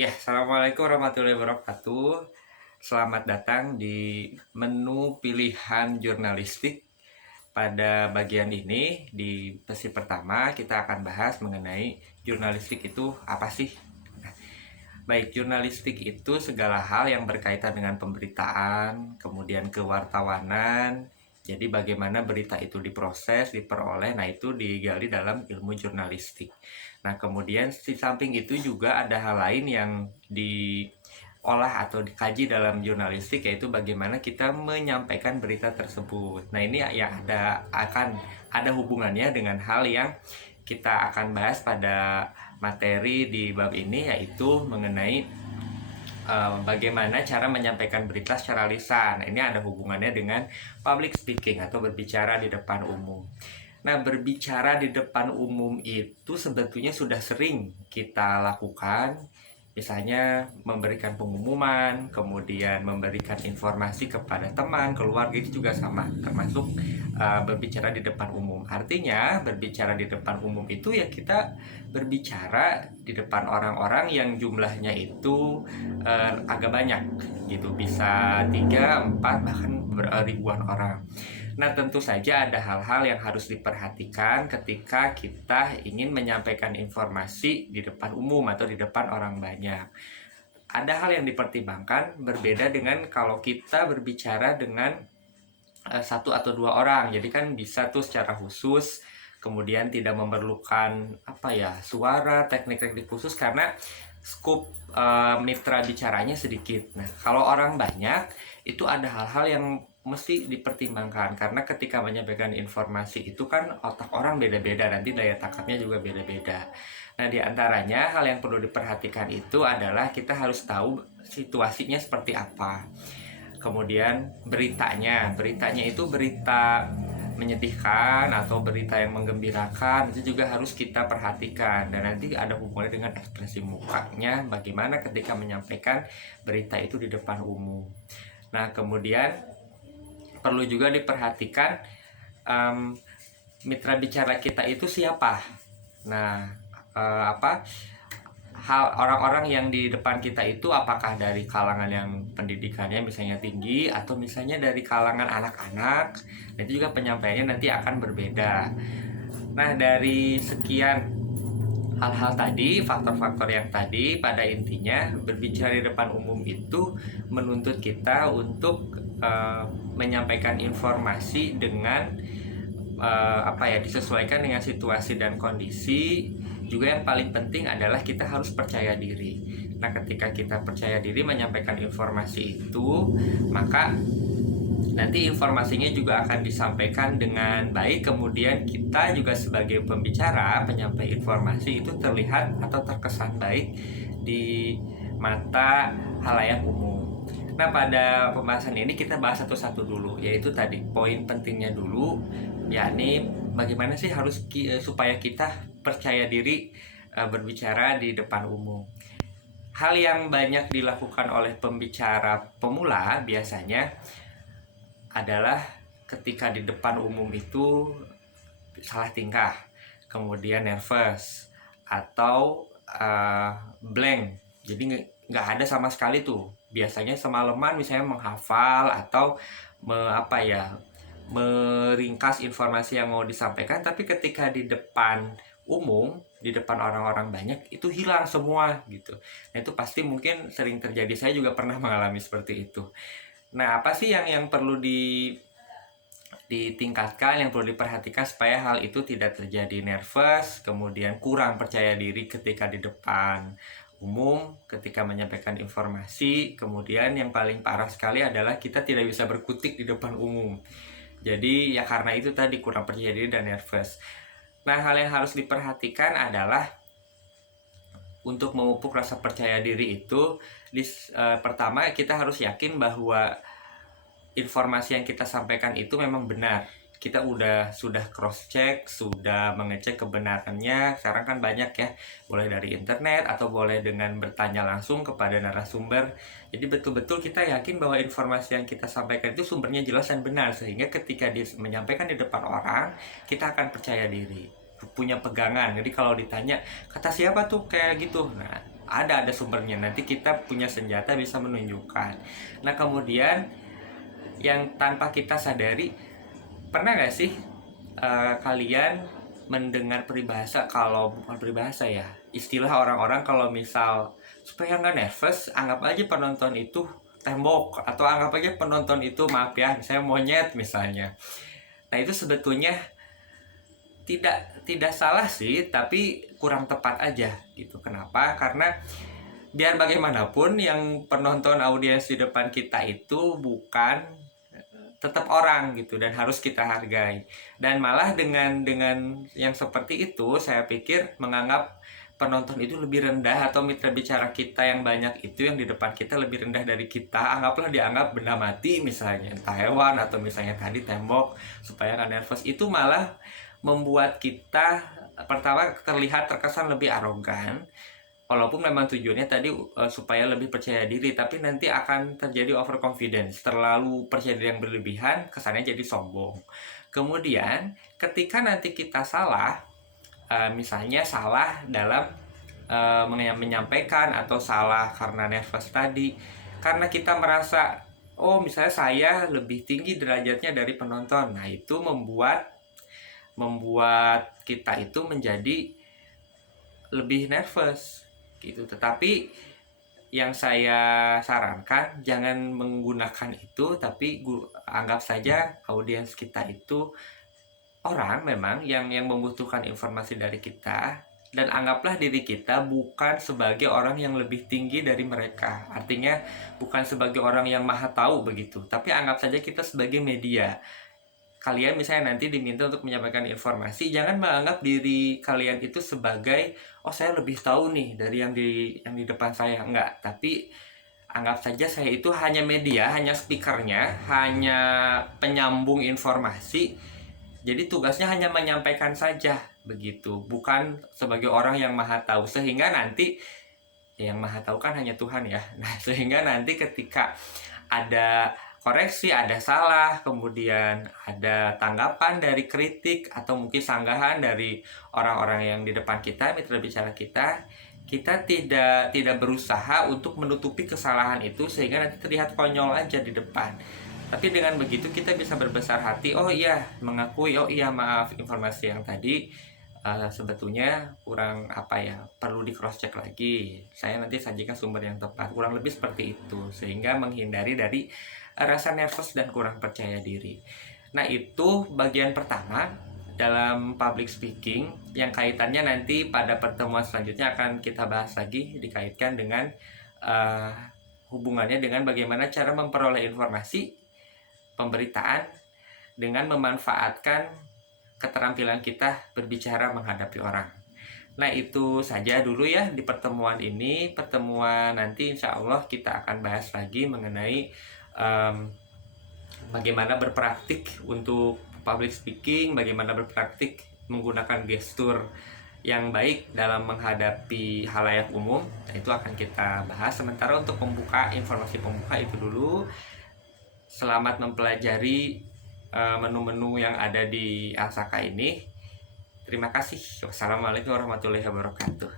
Ya, Assalamualaikum warahmatullahi wabarakatuh. Selamat datang di menu pilihan jurnalistik. Pada bagian ini, di sesi pertama, kita akan bahas mengenai jurnalistik itu apa sih? Baik, jurnalistik itu segala hal yang berkaitan dengan pemberitaan, kemudian kewartawanan. Jadi bagaimana berita itu diproses, diperoleh, nah itu digali dalam ilmu jurnalistik. Nah, kemudian di samping itu juga ada hal lain yang diolah atau dikaji dalam jurnalistik, yaitu bagaimana kita menyampaikan berita tersebut. Nah, ini yang akan ada hubungannya dengan hal yang kita akan bahas pada materi di bab ini, yaitu mengenai bagaimana cara menyampaikan berita secara lisan. Nah, ini ada hubungannya dengan public speaking atau berbicara di depan umum. Nah, berbicara di depan umum itu sebetulnya sudah sering kita lakukan. Misalnya memberikan pengumuman, kemudian memberikan informasi kepada teman, keluarga, itu juga sama, termasuk berbicara di depan umum. Artinya, berbicara di depan umum itu ya kita berbicara di depan orang-orang yang jumlahnya itu agak banyak gitu, bisa 3, 4, bahkan ribuan orang. Nah, tentu saja ada hal-hal yang harus diperhatikan ketika kita ingin menyampaikan informasi di depan umum atau di depan orang banyak. Ada hal yang dipertimbangkan berbeda dengan kalau kita berbicara dengan satu atau dua orang. Jadi kan bisa tuh secara khusus, kemudian tidak memerlukan suara, teknik-teknik khusus karena skup mitra bicaranya sedikit. Nah, kalau orang banyak itu ada hal-hal yang mesti dipertimbangkan karena ketika menyampaikan informasi itu kan otak orang beda-beda, nanti daya tangkapnya juga beda-beda. Nah, diantaranya hal yang perlu diperhatikan itu adalah kita harus tahu situasinya seperti apa. Kemudian beritanya itu berita menyedihkan atau berita yang menggembirakan, itu juga harus kita perhatikan, dan nanti ada hubungannya dengan ekspresi mukanya bagaimana ketika menyampaikan berita itu di depan umum. Nah, kemudian perlu juga diperhatikan mitra bicara kita itu siapa. Nah, hal orang-orang yang di depan kita itu apakah dari kalangan yang pendidikannya misalnya tinggi atau misalnya dari kalangan anak-anak. Itu juga penyampaiannya nanti akan berbeda. Nah, dari sekian hal-hal tadi, faktor-faktor yang tadi, pada intinya berbicara di depan umum itu menuntut kita untuk menyampaikan informasi dengan disesuaikan dengan situasi dan kondisi. Juga yang paling penting adalah kita harus percaya diri. Nah, ketika kita percaya diri menyampaikan informasi itu, maka nanti informasinya juga akan disampaikan dengan baik. Kemudian kita juga sebagai pembicara, penyampai informasi itu terlihat atau terkesan baik di mata halayak umum. Nah, pada pembahasan ini kita bahas satu-satu dulu, yaitu tadi poin pentingnya dulu, yakni bagaimana sih supaya kita percaya diri berbicara di depan umum. Hal yang banyak dilakukan oleh pembicara pemula biasanya adalah ketika di depan umum itu salah tingkah, kemudian nervous, atau blank. Jadi nggak ada sama sekali tuh. Biasanya semalaman misalnya menghafal atau meringkas informasi yang mau disampaikan, tapi ketika di depan umum, di depan orang-orang banyak, itu hilang semua gitu. Nah, itu pasti mungkin sering terjadi, saya juga pernah mengalami seperti itu. Nah, apa sih yang perlu ditingkatkan, yang perlu diperhatikan supaya hal itu tidak terjadi? Nervous, kemudian kurang percaya diri ketika di depan umum, ketika menyampaikan informasi, kemudian yang paling parah sekali adalah kita tidak bisa berkutik di depan umum. Jadi ya karena itu tadi, kurang percaya diri dan nervous. Nah, hal yang harus diperhatikan adalah untuk memupuk rasa percaya diri itu, pertama kita harus yakin bahwa informasi yang kita sampaikan itu memang benar. Kita sudah cross check, sudah mengecek kebenarannya. Sekarang kan banyak ya, boleh dari internet atau boleh dengan bertanya langsung kepada narasumber. Jadi betul-betul kita yakin bahwa informasi yang kita sampaikan itu sumbernya jelas dan benar, sehingga ketika menyampaikan di depan orang, kita akan percaya diri, punya pegangan. Jadi kalau ditanya kata siapa tuh kayak gitu, nah ada sumbernya. Nanti kita punya senjata bisa menunjukkan. Nah kemudian yang tanpa kita sadari, pernah nggak sih kalian mendengar peribahasa, kalau bukan peribahasa ya, istilah orang-orang kalau misal supaya nggak nervous, anggap aja penonton itu tembok, atau anggap aja penonton itu, maaf ya, saya monyet misalnya. Nah itu sebetulnya tidak salah sih, tapi kurang tepat aja gitu. Kenapa? Karena biar bagaimanapun yang penonton, audiens di depan kita itu bukan, tetap orang gitu, dan harus kita hargai. Dan malah dengan yang seperti itu, saya pikir menganggap penonton itu lebih rendah, atau mitra bicara kita yang banyak itu yang di depan kita lebih rendah dari kita, anggaplah dianggap benda mati misalnya, entah hewan atau misalnya tadi tembok, supaya nggak nervous, itu malah membuat kita pertama terlihat terkesan lebih arogan. Walaupun memang tujuannya tadi supaya lebih percaya diri, tapi nanti akan terjadi overconfidence, terlalu percaya diri yang berlebihan, kesannya jadi sombong. Kemudian ketika nanti kita salah, misalnya salah dalam menyampaikan, atau salah karena nervous tadi, karena kita merasa oh misalnya saya lebih tinggi derajatnya dari penonton, nah itu membuat kita itu menjadi lebih nervous gitu. Tetapi yang saya sarankan, jangan menggunakan itu, tapi anggap saja audiens kita itu orang memang yang membutuhkan informasi dari kita, dan anggaplah diri kita bukan sebagai orang yang lebih tinggi dari mereka. Artinya bukan sebagai orang yang maha tahu begitu, tapi anggap saja kita sebagai media. Kalian misalnya nanti diminta untuk menyampaikan informasi, jangan menganggap diri kalian itu sebagai oh saya lebih tahu nih dari yang di depan saya, enggak. Tapi anggap saja saya itu hanya media, hanya speakernya, hanya penyambung informasi. Jadi tugasnya hanya menyampaikan saja begitu, bukan sebagai orang yang maha tahu. Sehingga nanti yang maha tahu kan hanya Tuhan ya. Nah, sehingga nanti ketika ada koreksi, ada salah, kemudian ada tanggapan dari kritik, atau mungkin sanggahan dari orang-orang yang di depan kita, mitra bicara kita, kita tidak berusaha untuk menutupi kesalahan itu sehingga nanti terlihat konyol aja di depan. Tapi dengan begitu kita bisa berbesar hati, oh iya, mengakui, oh iya maaf, informasi yang tadi sebetulnya kurang perlu di cross check lagi, saya nanti sajikan sumber yang tepat, kurang lebih seperti itu, sehingga menghindari dari rasa nervous dan kurang percaya diri. Nah itu bagian pertama dalam public speaking, yang kaitannya nanti pada pertemuan selanjutnya akan kita bahas lagi, dikaitkan dengan hubungannya dengan bagaimana cara memperoleh informasi pemberitaan dengan memanfaatkan keterampilan kita berbicara menghadapi orang. Nah itu saja dulu ya di pertemuan ini. Pertemuan nanti insya Allah kita akan bahas lagi mengenai bagaimana berpraktik untuk public speaking, bagaimana berpraktik menggunakan gestur yang baik dalam menghadapi halayak umum. Nah, itu akan kita bahas. Sementara untuk informasi pembuka itu dulu. Selamat mempelajari menu-menu yang ada di Alsaka ini. Terima kasih. Wassalamualaikum warahmatullahi wabarakatuh.